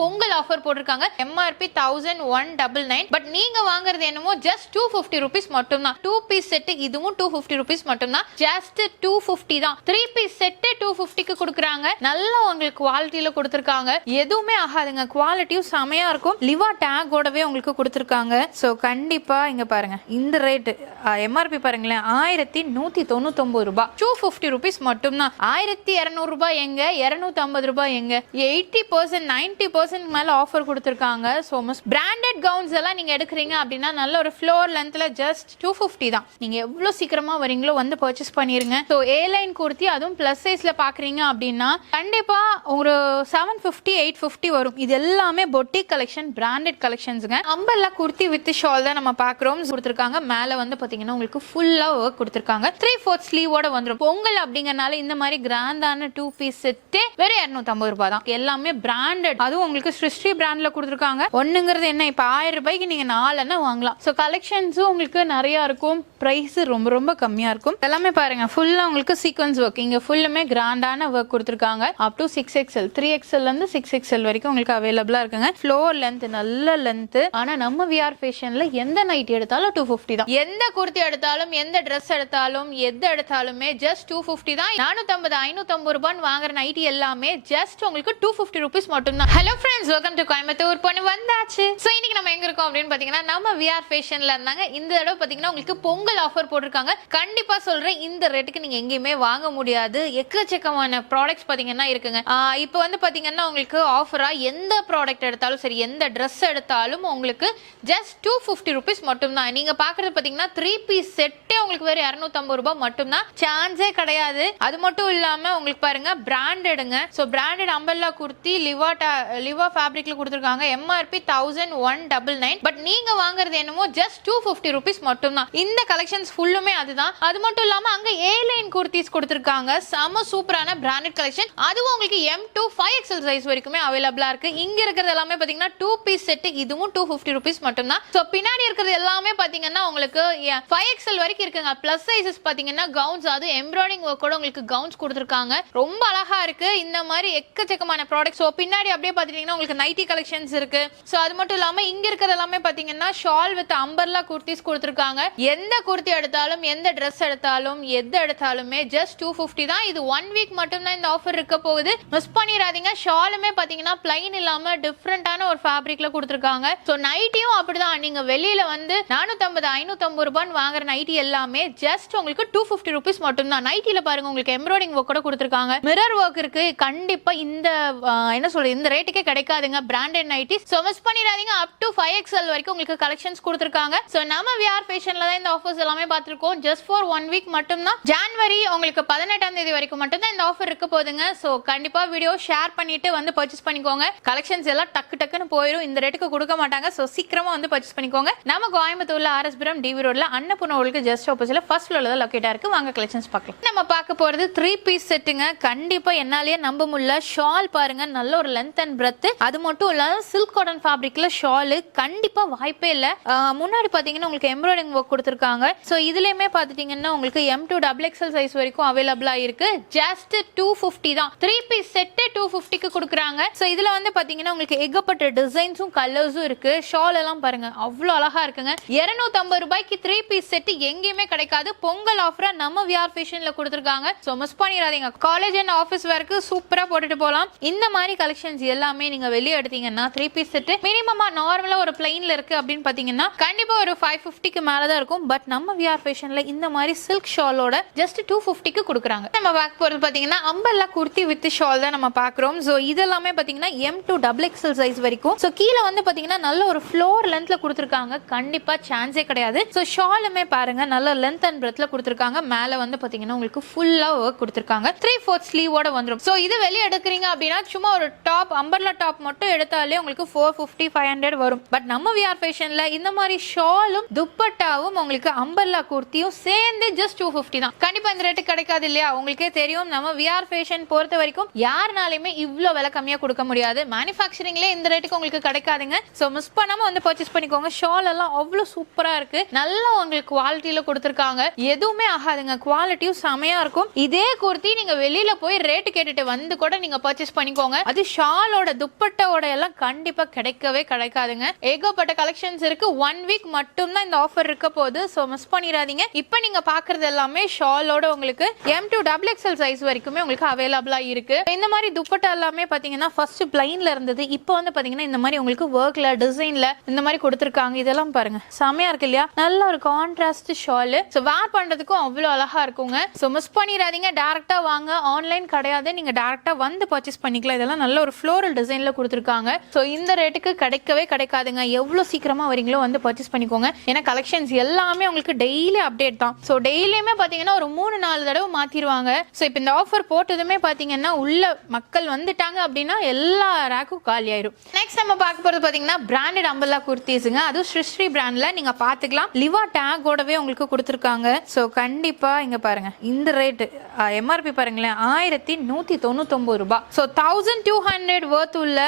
Pongal offer போட்டிருக்காங்க. MRP 1199, but நீங்க வாங்குறது என்னமோ ஜஸ்ட் 250 rupees மட்டும் தான். 2 பீஸ் செட் இதுவும் 250 rupees மட்டும் தான். ஜஸ்ட் 250 தான். 3 பீஸ் செட் 250க்கு கொடுக்குறாங்க. நல்ல உங்களுக்கு குவாலிட்டியில கொடுத்துருக்காங்க. எதுவுமே ஆகாதுங்க. குவாலிட்டியும் செமையா இருக்கும். லிவா டேகோடவே உங்களுக்கு கொடுத்துருக்காங்க. ஸோ கண்டிப்பா இங்க பாருங்க, இந்த ரேட்டு MRP பாருங்களேன், 1199 ரூபாய். 250 rupees மட்டும் தான். 1200 ரூபாய் எங்க, 250 ரூபாய் எங்க, 80% 90% மேல ஆஃபர் கொடுத்துருக்காங்க. ஸோ பிராண்டட் கவுன்ஸ் எல்லாம் நீங்க எடுக்கிறீங்க அப்படின்னா நல்ல ஒரு ஃப்ளோர் லென்த்ல ஜஸ்ட் 250 தான். நீங்க எவ்வளவு சீக்கிரமா வரீங்களோ வந்து பர்ச்சேஸ் பண்ணிருங்க. ஸோ ஏ லைன் குர்த்தி, அதுவும் பிளஸ் சைஸ்ல பாக்குறீங்க அப்படின்னா கண்டிப்பா ஒரு 750 850 வரும். இது எல்லாமே பொட்டிக் கலெக்ஷன், பிராண்டட் கலெக்ஷன்ஸ்ங்க. அம்பர்லா குர்த்தி வித் ஷால் தான் நம்ம பாக்குறோம். கொடுத்துருக்காங்க. மேல வந்து பாத்தீங்கன்னா உங்களுக்கு ஃபுல்லா ஒர்க் கொடுத்துருக்காங்க. 3/4 ஸ்லீவோட வந்துடும். பொங்கல் அப்படிங்கறனால இந்த மாதிரி கிராண்டான 2 பீஸ் செட்டே வெறும் 250 ரூபாய் தான். எல்லாமே பிராண்டட். அதுவும் உங்களுக்கு ஸ்ரீ பிராண்ட்ல கொடுத்துருக்காங்க. ஒண்ணுங்கிறது என்ன, இப்ப 1000 ரூபாய்க்கு நீங்க 4 வாங்கலாம். ஸோ கலெக்ஷன்ஸும் உங்களுக்கு நிறைய இருக்கும். பிரைஸ் ரொம்ப ரொம்ப கம்மியா இருக்கும். எல்லாமே பாருங்க, ஃபுல்லா உங்களுக்கு சீக்வன்ஸ் ஒர்க். இங்க ஃபுல்லுமே கிராண்டான ஒர்க் கொடுத்துருக்காங்க. அப் டு 6XL, 3XL இருந்து 6XL வரைக்கும் உங்களுக்கு அவைலபிளா இருக்குங்க. ஃப்ளோர் லென்த் நல்ல லென்த். ஆனா நம்ம விஆர் ஃபேஷன்ல எந்த நைட் எடுத்தாலும் 250 தான். எந்த குர்த்தி எடுத்தாலும், எந்த ட்ரெஸ் எடுத்தாலும், எது எடுத்தாலுமே ஜஸ்ட் 250 தான். 450 550 ரூபாய் வாங்குற நைட்டி எல்லாமே ஜஸ்ட் உங்களுக்கு 250 rupees மட்டும் தான். Hello friends, welcome to Coimbatore பொண்ணு வந்தாச்சு. சோ இன்னைக்கு நம்ம எங்க இருக்கோம் அப்படின்னு பாத்தீங்கன்னா நம்ம விஆர் ஃபேஷன்ல இருந்தாங்க. இந்த தடவை பாத்தீங்கன்னா உங்களுக்கு பொங்கல் ஆஃபர் போட்டிருக்காங்க. கண்டிப்பா சொல்றேன், இந்த ரேட்டுக்கு நீங்க எங்கேயுமே வாங்க முடியாது. எக்கச்சக்கமான ப்ராடக்ட்ஸ் பாத்தீங்கன்னா இருக்குங்க. இப்போ வந்து பாத்தீங்கன்னா உங்களுக்கு ஆஃபரா எந்த ப்ராடக்ட் எடுத்தாலும் சரி, எந்த ட்ரெஸ் எடுத்தாலும் உங்களுக்கு ஜஸ்ட் 250 rupees மட்டும் தான். நீங்க பாக்குறது பாத்தீங்கன்னா 3 பீஸ் செட்டே உங்களுக்கு வேற 250 ரூபாய் மட்டும் தான். சான்ஸே கிடையாது. அது மட்டும் இல்லாம உங்களுக்கு பாருங்க பிராண்டடுங்க. சோ பிராண்டட் அம்பர்லா குர்த்தி லிவா ஃபேப்ரிக்ல கொடுத்திருக்காங்க. MRP 1199, பட் நீங்க வாங்குறது என்னமோ ஜஸ்ட் 250 rupees மட்டும் தான். இந்த கலெக்ஷன்ஸ் ஃபுல்லுமே அதுதான். அது மட்டும் இல்லாம அங்க ஏ லைன் குர்த்திஸ் கொடுத்திருக்காங்க. செம சூப்பரான பிராண்டட் கலெக்ஷன். அதுவும் உங்களுக்கு M to 5XL சைஸ் வரைக்குமே அவைலபிளா இருக்கு. இங்க இருக்கிறது எல்லாமே பாத்தீங்கன்னா 2 பீஸ் செட் இதுவும் 250 rupees மட்டும் தான். சோ பின்னாடி இருக்கிறது எல்லாமே பாத்தீங்கன்னா உங்களுக்கு 5XL வரைக்கும் இருக்குங்க. பிளஸ் சைஸஸ் பாத்தீங்கன்னா கவுன்ஸ், அது எம்ப்ராய்டிங் ஒர்க்கோட உங்களுக்கு கவுன்ஸ் கொடுத்திருக்காங்க. ரொம்ப அழகா இருக்கு. இந்த மாதிரி எக்கச்சக்கமான ப்ராடக்ட்ஸ். சோ பின்னாடி அப்படியே பாத்தீங்கன்னா உங்களுக்கு நைட்டி கலெக்ஷன்ஸ் இருக்கு. சோ அது மட்டும் இல்லாம இங்க இருக்கிறது எல்லாமே பாத்தீங்கன்னா ஷால் வித் அம்பர்லா குர்த்திஸ் கொடுத்திருக்காங்க. எந்த குர்த்தி எடுத்தாலும், எந்த ட்ரெஸ் எடுத்தாலும், எது எடுத்தாலுமே ஜஸ்ட் 250 தான். இது 1 வீக் மட்டும் தான் இந்த ஆஃபர் இருக்க போகுது. மிஸ் பண்ணிராதீங்க. ஷாலுமே பாத்தீங்கன்னா பிளைன் இல்லாம டிஃபரெண்டான ஒரு ஃபேப்ரிக்ல கொடுத்திருக்காங்க. சோ நைட்டியும் அப்படிதான். நீங்க வெளியில வந்து 450 550 ரூபாய் வாங்குற நைட்டி எல்லாமே ஜஸ்ட் உங்களுக்கு 250 rupees மட்டும் தான். நைட்டில பாருங்க உங்களுக்கு எம்ப்ராய்டிங் ஒர்க் கூட கொடுத்திருக்காங்க. மிரர் ஒர்க் இருக்கு. கண்டிப்பா இந்த என்ன சொல்றது, இந்த ரேட்டுக்கே கிடைக்காதுங்க பிராண்டட் நைட்டி. சோ மிஸ் பண்ணிராதீங்க. அப் டு 5XL வரைக்கும் உங்களுக்கு கலெக்ஷன்ஸ் கொடுத்திருக்காங்க. சோ நம்ம விஆர் ஃபேஷன்ல தான் இந்த ஆஃபர்ஸ் எல்லாமே பார்த்திருக்கோம். ஜஸ்ட் ஃபார் 1 வீக் மட்டும் தான். ஜனவரி உங்களுக்கு 18ஆம் தேதி வரைக்கும் மட்டும் தான் இந்த ஆஃபர் இருக்க போகுதுங்க. சோ கண்டிப்பா வீடியோ ஷேர் பண்ணிட்டு வந்து பர்ச்சேஸ் பண்ணிக்கோங்க. கலெக்ஷன்ஸ் எல்லாம் டக்குன்னு போயிடும். இந்த ரேட்டுக்கு கொடுக்க மாட்டாங்க. சோ சீக்கிரமா வந்து பர்ச்சேஸ் பண்ணிக்கோங்க. நம்ம கோயம்புத்தூர்ல RS-புரம் டிவி ரோட்ல அன்னபூர்ணாவுக்கு ஜஸ்ட் ஆப்போசிட்ல ஃபர்ஸ்ட் ஃப்ளோர்ல தான் லொகேட்டா இருக்கு. வாங்க கலெக்ஷன்ஸ் பார்க்கலாம். நம்ம பார்க்க போறது 3 பீஸ் செட்டுங்க. கண்டிப்பா என்னாலேயே நம்ப முடியல. ஷால் பாருங்க, நல்ல ஒரு லென்த் அண்ட் பிரெத். அது மட்டும் இல்லாம சில்க் காட்டன் ஃபேப்ரிக்ல ஷால். கண்டிப்பா வாய்ப்பே இல்ல. முன்னாடி பாத்தீங்கன்னா உங்களுக்கு எம்ப்ராய்டிங் ஒர்க் கொடுத்திருக்காங்க. சோ இதுலயுமே பாத்துட்டீங்கன்னா உங்களுக்கு M to XXL சைஸ் வரைக்கும் அவைலபிளா இருக்கு. ஜஸ்ட் 250 தான். 3 பீஸ் செட் 250க்கு கொடுக்குறாங்க. சோ இதுல வந்து பாத்தீங்கன்னா உங்களுக்கு ஏகப்பட்ட டிசைன்ஸும் கலர்ஸும் இருக்கு. ஷால் எல்லாம் பாருங்க, அவ்வளவு அழகா இருக்குங்க. 250 ரூபாய்க்கு 3 பீஸ் செட் எங்கேயுமே கிடைக்காது. பொங்கல் ஆஃபரா நம்ம விஆர் ஃபேஷன்ல கொடுத்திருக்காங்க. சோ மிஸ் பண்ணிராதீங்க. காலேஜ் அண்ட் ஆபீஸ் வரைக்கு சூப்பரா போட்டுட்டு போலாம். இந்த மாதிரி கலெக்ஷன்ஸ் எல்லாமே நீங்க வெளிய எடுத்தீங்கன்னா 3 பீஸ் செட் மினிமமா நார்மலா ஒரு பிளைன்ல இருக்கு அப்படின்னு பாத்தீங்கன்னா கண்டிப்பா ஒரு 550க்கு மேல தான் இருக்கும். பட் நம்ம விஆர் ஃபேஷன்ல இந்த மாதிரி சில்க் ஷாலோட ஜஸ்ட் 250க்கு கொடுக்குறாங்க. நம்ம பேக் போறது பாத்தீங்கன்னா அம்பர்லா குர்த்தி வித் ஷால் தான் நம்ம பாக்குறோம். சோ இதெல்லாமே பாத்தீங்கன்னா M to XXL சைஸ் வரைக்கும். சோ கீழே வந்து பாத்தீங்கன்னா நல்ல ஒரு ஃப்ளோர் லென்த்ல கொடுத்திருக்காங்க. கண்டிப்பா சான்ஸே கிடையாது. சோ ஷாலுமே பாருங்க நல்ல லென்த் அண்ட் பிரெத்ல கொடுத்திருக்காங்க. மேல வந்து பாத்தீங்கன்னா உங்களுக்கு ஃபுல்லா ஒர்க் கொடுத்திருக்காங்க. 3/4 ஸ்லீவோட வந்துரும். சோ இது வெளிய எடுக்குறீங்க அப்படின்னா சும்மா ஒரு டாப், அம்பர்லா டாப் மட்டும் எடுத்தாலே உங்களுக்கு 450 500 வரும். பட் நம்ம விஆர் ஃபேஷன்ல இந்த மாதிரி ஷாலும் துப்பட்டாவும் உங்களுக்கு அம்பர்லா குர்த்தியும் சேர்ந்து ஜஸ்ட் 250 தான். கண்டிப்பா இந்த ரேட்டு கிடைக்காது இல்லையா? உங்களுக்கே தெரியும். நம்ம விஆர் ஃபேஷன் பொறுத்த வரைக்கும் யாருனாலுமே இவ்வளவு விலை கம்மியா கொடுக்க முடியாது. மேனுஃபேக்சரிங்ல இந்த ரேட்டுக்கு உங்களுக்கு கிடைக்காதுங்க. சோ மிஸ் பண்ணாம வந்து பர்ச்சேஸ் பண்ணிக்கோங்க. ஷால் எல்லாம் அவ்வளவு சூப்பரா இருக்கு. நல்ல உங்களுக்கு குவாலிட்டியில கொடுத்திருக்காங்க. எதுவுமே ஆகாதுங்க. குவாலிட்டியும் செமையா இருக்கும். இதே குர்த்தி நீங்க வெளியில போய் ரேட் கேட்டுட்டு வந்து கூட நீங்க பர்ச்சேஸ் பண்ணிக்கோங்க. அது ஷாலோட துப்பட்டாவோட எல்லாம் கண்டிப்பா கிடைக்கவே கிடைக்காதுங்க. ஏகப்பட்ட கலெக்ஷன்ஸ் இருக்கு. 1 வீக் மட்டும் தான் இந்த ஆஃபர் இருக்க போகுது. சோ மிஸ் பண்ணிடாதீங்க. இப்போ நீங்க பாக்குறது எல்லாமே ஷாலோட உங்களுக்கு M2 XXL சைஸ் வரைக்குமே உங்களுக்கு அவைலபிளா இருக்கு. இந்த மாதிரி துப்பட்டா எல்லாமே பாத்தீங்கன்னா ஃபர்ஸ்ட் பிளைன்ல இருந்தது. இப்போ வந்து பாத்தீங்கன்னா இந்த மாதிரி உங்களுக்கு ஒர்க்ல டிசைன்ல இந்த மாதிரி கொடுத்திருக்காங்க. இதெல்லாம் பாருங்க செமையா இருக்கு இல்லையா? நல்ல ஒரு கான்ட்ராஸ்ட் ஷால். சோ வேர் பண்றதுக்கும் அவ்வளவு அழகா இருக்குங்க. சோ மிஸ் பண்ணிடாதீங்க. டைரக்டா வாங்க. ஆன்லைன் கிடையாது. நீங்க டைரக்டா வந்து பர்ச்சேஸ் பண்ணிக்கலாம். இதெல்லாம் நல்ல ஒரு ஃப்ளோரல் டிசைன்ல கொடுத்திருக்காங்க. சோ இந்த ரேட்டுக்கு கிடைக்கவே கிடைக்காதுங்க. எவ்வளவு சீக்கிரமா வரீங்களோ வந்து பர்ச்சேஸ் பண்ணிக்கோங்க. ஏன்னா கலெக்ஷன்ஸ் எல்லாமே உங்களுக்கு டெய்லி அப்டேட் தான். சோ டெய்லியுமே பாத்தீங்கன்னா ஒரு 3-4 தடவை மாத்திடுவாங்க. சோ இப்போ இந்த ஆஃபர் போட்டதுமே பாத்தீங்கன்னா உள்ள மக்கள் வந்துட்டாங்க அப்படின்னா எல்லா ரேக்கும் காலி ஆயிரும். நெக்ஸ்ட் நம்ம பார்க்க போறது பாத்தீங்கன்னா பிராண்டட் அம்பர்லா குர்த்திஸ்ங்க. அதுவும் ஸ்ரீ பிராண்ட்ல நீங்க பாத்துக்கலாம். லிவா டேகோடவே உங்களுக்கு கொடுத்திருக்காங்க. சோ கண்டிப்பா இங்க பாருங்க இந்த ரேட் MRP பாருங்களேன் 1199 ரூபாய். சோ 1200 வர்த் உள்ள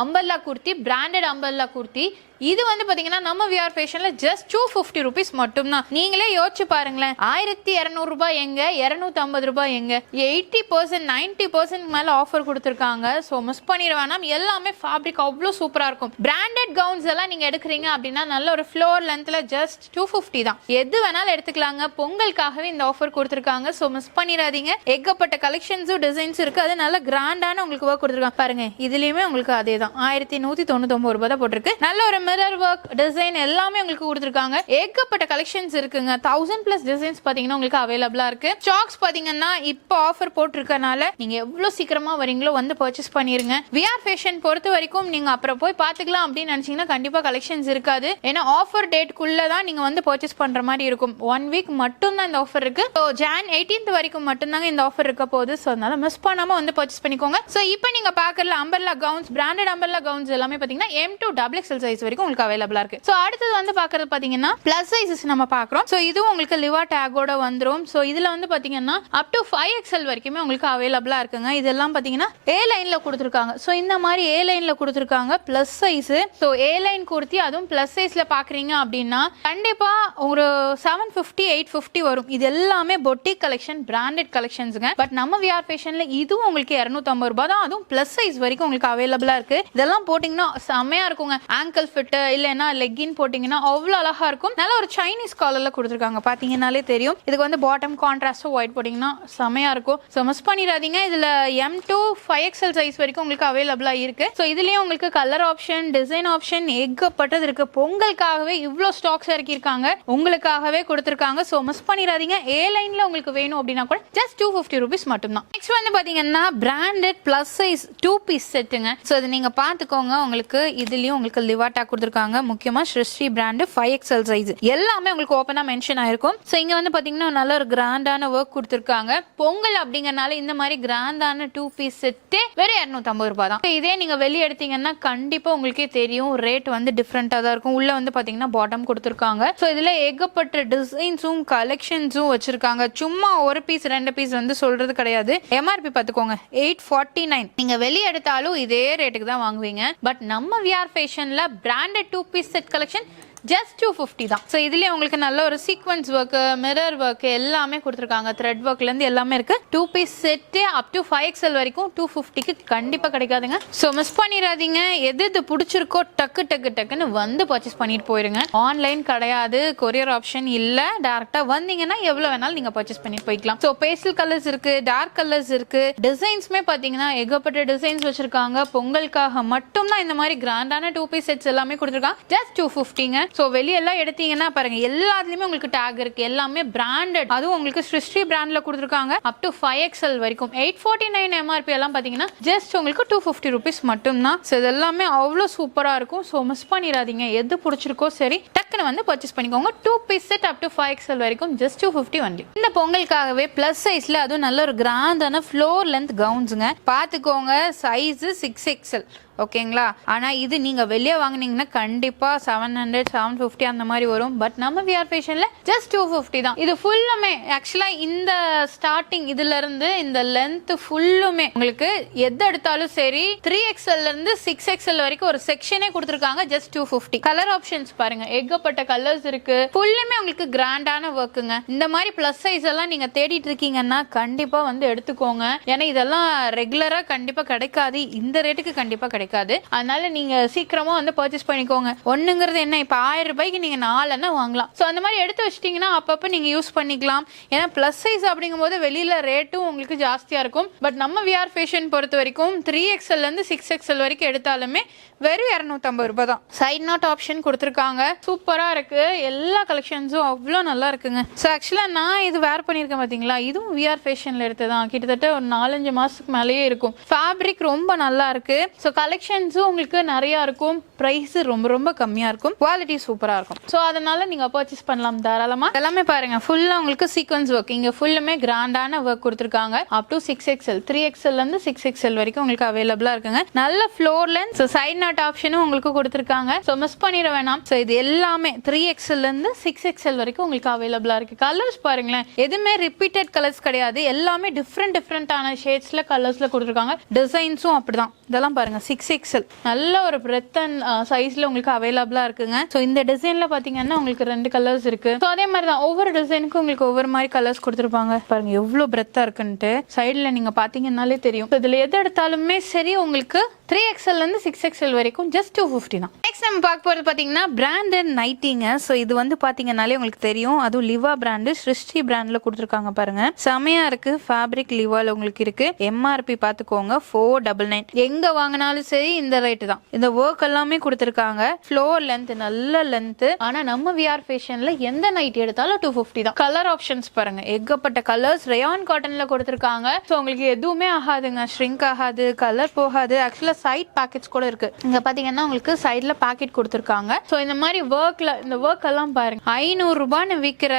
umbrella kurti, branded umbrella kurti. இது வந்து பாத்தீங்கன்னா நம்ம விஆர் ஃபேஷன்ல ஜஸ்ட் 250 rupees மட்டும் தான். நீங்களே யோசிச்சு பாருங்களேன். 1200 ரூபாய் எங்க, 250 ரூபாய் எங்க, 80% 90% மேல ஆஃபர் கொடுத்திருக்காங்க. சோ மிஸ் பண்ணிட வேணாம். எல்லாமே ஃபேப்ரிக் அவ்வளவு சூப்பரா இருக்கும். பிராண்டட் கவுன்ஸ் எல்லாம் நீங்க எடுக்கிறீங்க அப்படின்னா நல்ல ஒரு ஃப்ளோர் லென்த்ல ஜஸ்ட் 250 தான். எது வேணாலும் எடுத்துக்கலாங்க. பொங்கலுக்காகவே இந்த ஆஃபர் கொடுத்திருக்காங்க. சோ மிஸ் பண்ணிடாதீங்க. ஏகப்பட்ட கலெக்ஷன்ஸும் டிசைன்ஸ் இருக்கு. அது நல்ல கிராண்டான உங்களுக்கு ஒர்க் கொடுத்திருக்காங்க. பாருங்க இதுலயுமே உங்களுக்கு அதே தான் 1199 ரூபாய் தான் போட்டிருக்கு. நல்ல ஒரு மிரர் ஒர்க் டிசைன் எல்லாமே உங்களுக்கு கொடுத்திருக்காங்க. ஏகப்பட்ட கலெக்ஷன்ஸ் இருக்குங்க. 1000+ டிசைன்ஸ் பாத்தீங்கன்னா உங்களுக்கு அவைலபிளா இருக்கு. ஸ்டாக்ஸ் பாத்தீங்கன்னா இப்போ ஆஃபர் போட்டிருக்கனால நீங்க எவ்வளவு சீக்கிரமா வரீங்களோ வந்து பர்ச்சேஸ் பண்ணிருங்க. விஆர் ஃபேஷன் பொறுத்த வரைக்கும் நீங்க அப்புறம் போய் பாத்துக்கலாம் அப்படின்னு நினைச்சீங்கன்னா கண்டிப்பா கலெக்ஷன்ஸ் இருக்காது. ஏன்னா ஆஃபர் டேட்குள்ள தான் நீங்க வந்து பர்ச்சேஸ் பண்ற மாதிரி இருக்கும். 1 வீக் மட்டும் தான் இந்த ஆஃபர் இருக்கு. ஸோ Jan 18th வரைக்கும் மட்டும் தாங்க இந்த ஆஃபர் இருக்க போகுது. ஸோ அதனால மிஸ் பண்ணாம வந்து பர்ச்சேஸ் பண்ணிக்கோங்க. ஸோ இப்போ நீங்க பாக்குற umbrella gowns, branded umbrella gowns எல்லாமே பாத்தீங்கன்னா M2 XXL சைஸ் வரைக்கும் உங்களுக்கு அவைலபிளா இருக்கு. சோ அடுத்து வந்து பாக்குறது பாத்தீங்கன்னா பிளஸ் சைஸஸ் நம்ம பாக்குறோம். சோ இதுவும் உங்களுக்கு லிவா டேகோட வந்துரும். சோ இதுல வந்து பாத்தீங்கன்னா அப் டு 5XL வரைக்குமே உங்களுக்கு அவைலபிளா இருக்குங்க. இதெல்லாம் பாத்தீங்கன்னா A லைன்ல கொடுத்திருக்காங்க. சோ இந்த மாதிரி A லைன்ல கொடுத்திருக்காங்க plus size. So A line kurti அதுவும் பிளஸ் சைஸ்ல பாக்குறீங்க அப்படின்னா கண்டிப்பா ஒரு 750 850 வரும். இது எல்லாமே பொட்டிக் கலெக்ஷன், பிராண்டட் கலெக்ஷன்ஸ்ங்க. பட் நம்ம விஆர் ஃபேஷன்ல இதுவும் உங்களுக்கு 250 ரூபாய் தான். அதுவும் பிளஸ் சைஸ் வரைக்கும் உங்களுக்கு அவைலபிளா இருக்கு. இதெல்லாம் போட்டீங்கன்னா செமையா இருக்குங்க. ஆங்கிள் ஃபிட் இல்லைன்னா லெக்கின் போட்டீங்கன்னா அவ்வளவு அழகா இருக்கும். நல்ல ஒரு சைனீஸ் காலர்ல கொடுத்திருக்காங்க. பாத்தீங்கன்னாலே தெரியும். இதுக்கு வந்து பாட்டம் கான்ட்ராஸ்ட் ஒயிட் போட்டீங்கன்னா செமையா இருக்கும். சோ மிஸ் பண்ணிடாதீங்க. இதுல M2 5XL சைஸ் வரைக்கும் உங்களுக்கு அவைலபிளா இருக்கு. சோ இதுலயும் உங்களுக்கு கலர் ஆப்ஷன், டிசைன் ஆப்ஷன் ஏகப்பட்டது இருக்கு. பொங்கலுக்காகவே இவ்வளவு ஸ்டாக்ஸ் இறக்கி இருக்காங்க. உங்களுக்காகவே கொடுத்திருக்காங்க. சோ மிஸ் பண்ணிடாதீங்க. A லைன்ல உங்களுக்கு வேணும் அப்படின்னா கூட ஜஸ்ட் 250 rupees மட்டும் தான். நெக்ஸ்ட் வந்து பாத்தீங்கன்னா பிராண்டட் பிளஸ் சைஸ் 2 பீஸ் செட்டுங்க. சோ இது நீங்க பாத்துக்கோங்க. உங்களுக்கு இதுலயும் உங்களுக்கு லிவாட்டா கொடுத்திருக்காங்க. முக்கியமா ஸ்ரீ பிராண்ட் 5XL சைஸ் எல்லாமே உங்களுக்கு ஓபனா மென்ஷன் ஆயிருக்கும். சோ இங்க வந்து பாத்தீங்கன்னா நல்ல ஒரு கிராண்டான ஒர்க் கொடுத்திருக்காங்க. பொங்கல் அப்படிங்கறனால இந்த மாதிரி கிராண்டான 2 பீஸ் செட் வெறும் 250 ரூபாய் தான். இதே நீங்க வெளிய எடுத்தீங்கன்னா கண்டிப்பா உங்களுக்கே தெரியும் ரேட் வந்து டிஃபரெண்டா தான் இருக்கும். உள்ள வந்து பாத்தீங்கன்னா பாட்டம் கொடுத்திருக்காங்க. சோ இதுல ஏகப்பட்ட டிசைன்ஸும் கலெக்ஷன்ஸும் வச்சிருக்காங்க. சும்மா ஒரு பீஸ் 2 பீஸ் வந்து சொல்றது கிடையாது. MRP பாத்துக்கோங்க 849. நீங்க வெளிய எடுத்தாலும் இதே ரேட்டுக்கு தான் வாங்குவீங்க. பட் நம்ம விஆர் ஃபேஷன்ல branded 2 piece set collection just 250 தான். ஸோ இதுலேயே உங்களுக்கு நல்ல ஒரு சீக்வன்ஸ் ஒர்க், மிரர் ஒர்க் எல்லாமே கொடுத்துருக்காங்க. த்ரெட் ஒர்க்லேருந்து எல்லாமே இருக்கு. 2 piece set up to 5XL வரைக்கும் 250க்கு கண்டிப்பாக கிடைக்காதுங்க. ஸோ மிஸ் பண்ணிடாதீங்க. எது இது பிடிச்சிருக்கோ டக்குன்னு வந்து பர்ச்சேஸ் பண்ணிட்டு போயிருங்க. ஆன்லைன் கிடையாது, கொரியர் ஆப்ஷன் இல்லை. டேரக்டாக வந்தீங்கன்னா எவ்வளோ வேணாலும் நீங்கள் பர்ச்சேஸ் பண்ணிட்டு போய்க்கலாம். ஸோ பேஸ்டல் கலர்ஸ் இருக்கு, டார்க் கலர்ஸ் இருக்கு. டிசைன்ஸ்மே பார்த்தீங்கன்னா ஏகப்பட்ட டிசைன்ஸ் வச்சிருக்காங்க. பொங்கலுக்காக மட்டும் தான் இந்த மாதிரி கிராண்டான 2 பீஸ் செட்ஸ் எல்லாமே கொடுத்துருக்காங்க. ஜஸ்ட் 250ங்க. சோ வெளியெல்லாம் எடுத்தீங்கன்னா பாருங்க எல்லாத்துலயுமே உங்களுக்கு டேக் இருக்கு. எல்லாமே பிராண்டட். அதுவும் உங்களுக்கு ஸ்ரீ பிராண்ட்ல கொடுத்திருக்காங்க. அப் டு 5XL வரைக்கும் 849 MRP எல்லாம் பாத்தீங்கன்னா ஜஸ்ட் உங்களுக்கு 250 rupees மட்டும் தான். சோ இதெல்லாமே அவ்வளவு சூப்பரா இருக்கும். சோ மிஸ் பண்ணிடாதீங்க. எது பிடிச்சிருக்கோ சரி டக்குன்னு வந்து பர்ச்சேஸ் பண்ணிக்கோங்க. 2 piece set up to 5XL வரைக்கும் ஜஸ்ட் 250 only. இந்த பொங்கலுக்காகவே பிளஸ் சைஸ்ல அதுவும் நல்ல ஒரு கிராண்டான ஃப்ளோர் லென்த் கவுன்ஸ்ங்க. பாத்துக்கோங்க சைஸ் 6XL. ஓகேங்களா? ஆனா இது நீங்க வெளியே வாங்குனீங்கன்னா கண்டிப்பா 700 750 அந்த மாதிரி வரும். பட் நம்ம விஆர் ஃபேஷன்ல ஜஸ்ட் 250 தான். இது ஃபுல்லுமே ஆக்சுவலா இந்த ஸ்டார்டிங் இதுல இருந்து இந்த லென்த் ஃபுல்லுமே உங்களுக்கு எது எடுத்தாலும் சரி 3XL இருந்து 6XL வரைக்கும் ஒரு செக்ஷனே கொடுத்துருக்காங்க. ஜஸ்ட் 250. கலர் ஆப்ஷன்ஸ் பாருங்க ஏகப்பட்ட கலர்ஸ் இருக்கு. ஃபுல்லுமே உங்களுக்கு கிராண்டான ஒர்க்குங்க. இந்த மாதிரி பிளஸ் சைஸ் எல்லாம் நீங்க தேடிட்டு இருக்கீங்கன்னா கண்டிப்பா வந்து எடுத்துக்கோங்க. ஏன்னா இதெல்லாம் ரெகுலரா கண்டிப்பா கிடைக்காது. இந்த ரேட்டுக்கு கண்டிப்பா கிடைக்கும். கிடைக்காது. அதனால நீங்க சீக்கிரமா வந்து பர்ச்சேஸ் பண்ணிக்கோங்க. ஒண்ணுங்கிறது என்ன, இப்ப 1000 ரூபாய்க்கு நீங்க 4 வாங்கலாம். சோ அந்த மாதிரி எடுத்து வச்சிட்டீங்கன்னா அப்பப்ப நீங்க யூஸ் பண்ணிக்கலாம். ஏன்னா பிளஸ் சைஸ் அப்படிங்கும்போது வெளியில ரேட்டும் உங்களுக்கு ஜாஸ்தியா இருக்கும். பட் நம்ம விஆர் ஃபேஷன் பொறுத்த வரைக்கும் 3XL இருந்து 6XL வரைக்கும் எடுத்தாலுமே வெறும் 250 ரூபாய் தான். சைட் நாட் ஆப்ஷன் கொடுத்துருக்காங்க, சூப்பரா இருக்கு. எல்லா கலெக்ஷன்ஸும் அவ்வளோ நல்லா இருக்குங்க. ஸோ ஆக்சுவலா நான் இது வேர் பண்ணியிருக்கேன் பாத்தீங்களா, இதுவும் விஆர் ஃபேஷன்ல எடுத்ததான். கிட்டத்தட்ட ஒரு 4-5 மாசத்துக்கு மேலேயே இருக்கும். ஃபேப்ரிக் ரொம்ப நல்லா இருக்கு. ஸோ கலெக்ஷன்ஸும் உங்களுக்கு நிறைய இருக்கும். பிரைஸ் ரொம்ப ரொம்ப கம்மியா இருக்கும். குவாலிட்டி சூப்பரா இருக்கும். ஸோ அதனால நீங்க பர்ச்சேஸ் பண்ணலாம் தாராளமா. எல்லாமே பாருங்க, ஃபுல்லா உங்களுக்கு சீக்வன்ஸ் ஒர்க். இங்க ஃபுல்லுமே கிராண்டான ஒர்க் கொடுத்துருக்காங்க. அப் டு 6XL, 3XL இருந்து 6XL வரைக்கும் உங்களுக்கு அவைலபிளா இருக்குங்க. நல்ல ஃப்ளோர் லென்த், சைட் நாட் ஆப்ஷனும் உங்களுக்கு கொடுத்துருக்காங்க. ஸோ மிஸ் பண்ணிட வேணாம். ஸோ இது எல்லாமே 3XL இருந்து 6XL வரைக்கும் உங்களுக்கு அவைலபிளா இருக்கு. கலர்ஸ் பாருங்களேன், எதுவுமே ரிப்பீட்டட் கலர்ஸ் கிடையாது. எல்லாமே டிஃப்ரெண்டான ஷேட்ஸ்ல கலர்ஸ்ல கொடுத்துருக்காங்க. டிசைன்ஸும் அப்படிதான். இதெல்லாம் பாருங்க 6XL, நல்ல ஒரு பிரெத் அண்ட் சைஸ்ல உங்களுக்கு அவைலபிளா இருக்குங்க. ஸோ இந்த டிசைன்ல பாத்தீங்கன்னா உங்களுக்கு 2 கலர்ஸ் இருக்கு. ஸோ அதே மாதிரி தான் ஒவ்வொரு டிசைனுக்கும் உங்களுக்கு ஒவ்வொரு மாதிரி கலர்ஸ் கொடுத்துருப்பாங்க. பாருங்க எவ்வளவு பிரெத்தா இருக்குன்ட்டு. சைடுல நீங்க பாத்தீங்கன்னாலே தெரியும். இதுல எது எடுத்தாலுமே சரி உங்களுக்கு 3XL இருந்து 6XL வரைக்கும் ஜஸ்ட் 250 தான். நெக்ஸ்ட் நம்ம பார்க்க போறது பாத்தீங்கன்னா பிராண்டட் நைட்டிங்க. ஸோ இது வந்து பாத்தீங்கன்னாலே உங்களுக்கு தெரியும். அதுவும் லிவா பிராண்டு, சிருஷ்டி பிராண்ட்ல கொடுத்துருக்காங்க பாருங்க. செமையா இருக்கு. ஃபேப்ரிக் லிவால உங்களுக்கு இருக்கு. MRP பாத்துக்கோங்க 499. எங்க வாங்கினாலும் சரி இந்த ரேட்டு தான். இந்த ஒர்க் எல்லாமே கொடுத்துருக்காங்க. ஃப்ளோர் லென்த் நல்ல லென்த். ஆனா நம்ம விஆர் ஃபேஷன்ல எந்த நைட்டி எடுத்தாலும் 250 தான். கலர் ஆப்ஷன்ஸ் பாருங்க, ஏகப்பட்ட கலர்ஸ். ரயான் காட்டன்ல கொடுத்துருக்காங்க. ஸோ உங்களுக்கு எதுவுமே ஆகாதுங்க, ஷ்ரிங்க் ஆகாது, கலர் போகாது. ஆக்சுவலா சைட் பாக்கெட்ஸ் கூட இருக்கு. இங்க பாத்தீங்கன்னா உங்களுக்கு சைடுல பாக்கெட் கொடுத்துருக்காங்க. ஸோ இந்த மாதிரி ஒர்க்ல இந்த ஒர்க் எல்லாம் பாருங்க, 500 ரூபான்னு விற்கிற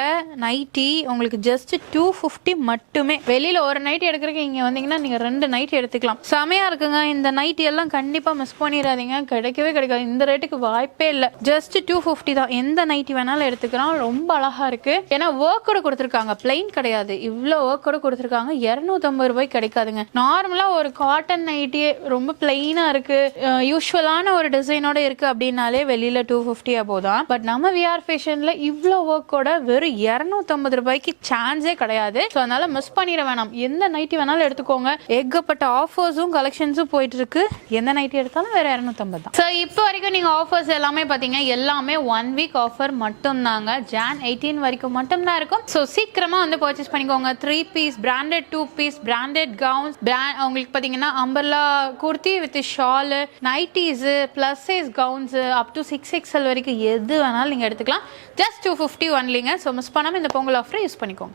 நைட்டி உங்களுக்கு ஜஸ்ட் 250 மட்டுமே. வெளியில ஒரு நைட்டி எடுக்கிறதுக்கு இங்க வந்தீங்கன்னா நீங்க 2 நைட்டி எடுத்துக்கலாம். செமையா இருக்குங்க. இந்த நைட்டி எல்லாம் கண்டிப்பா மிஸ் பண்ணிடாதீங்க, கிடைக்கவே கிடைக்காது. இந்த ரேட்டுக்கு வாய்ப்பே இல்லை. ஜஸ்ட் 250 தான். எந்த நைட்டி வேணாலும் எடுத்துக்கலாம். ரொம்ப அழகா இருக்கு. ஏன்னா ஒர்க் கூட கொடுத்துருக்காங்க, பிளைன் கிடையாது. இவ்வளவு ஒர்க் கூட கொடுத்துருக்காங்க. 250 ரூபாய்க்கு கிடைக்காதுங்க. நார்மலா ஒரு காட்டன் நைட்டி ரொம்ப பிளைனா இருக்கு, யூஸ்வலான ஒரு டிசைனோட இருக்கு அப்படின்னாலே வெளியில 250 போதான். பட் நம்ம விஆர் ஃபேஷன்ல இவ்வளவு ஒர்க்கோட வெறும் 250 ரூபாய்க்கு சான்ஸே கிடையாது. ஸோ அதனால மிஸ் பண்ணிட வேணாம். எந்த நைட்டி வேணாலும் எடுத்துக்கோங்க. ஏகப்பட்ட ஆஃபர்ஸும் கலெக்ஷன்ஸும் போயிட்டு இருக்கு. எந்த நைட்டி எடுத்தாலும் வேற 250 தான். ஸோ இப்போ வரைக்கும் நீங்க ஆஃபர்ஸ் எல்லாமே பாத்தீங்க, எல்லாமே 1 வீக் ஆஃபர் மட்டும் தாங்க. Jan 18 வரைக்கும் மட்டும் தான் இருக்கும். ஸோ சீக்கிரமா வந்து பர்ச்சேஸ் பண்ணிக்கோங்க. 3 piece branded, 2 piece branded gowns, உங்களுக்கு பாத்தீங்கன்னா umbrella kurti with shawl, nighties, plus size gowns up to 6XL வரைக்கும் எது வேணாலும் நீங்க எடுத்துக்கலாம். ஜஸ்ட் 250 ஒன்லிங்க. ஸோ மிஸ் பண்ணாம இந்த பொங்கல் ஆஃபர் யூஸ் பண்ணிக்கோங்க.